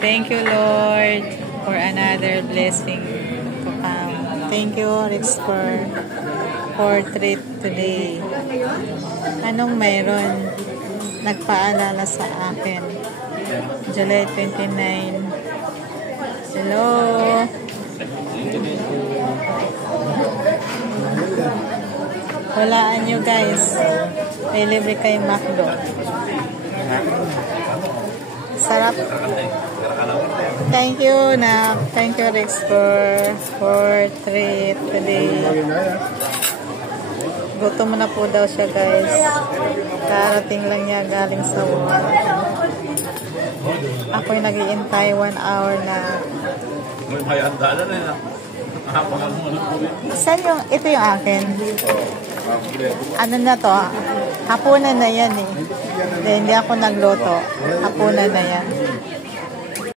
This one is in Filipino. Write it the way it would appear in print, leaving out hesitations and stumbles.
Thank you, Lord, for another blessing to come. Thank you, Rich, for treat today. Anong mayroon? Nagpaalala sa akin. July 29. Hello. Walaan nyo, guys. May libre kay McDo. Sarap. Thank you, Thank you, Rex, for treat today. Gutom na po daw siya, guys. Karating lang niya galing sa work. Ako'y nag-iintay 1 hour na. Saan yung, ito yung akin? Ano na to? Hapunan na yan eh. Hindi ako nagluto. Hapunan na yan.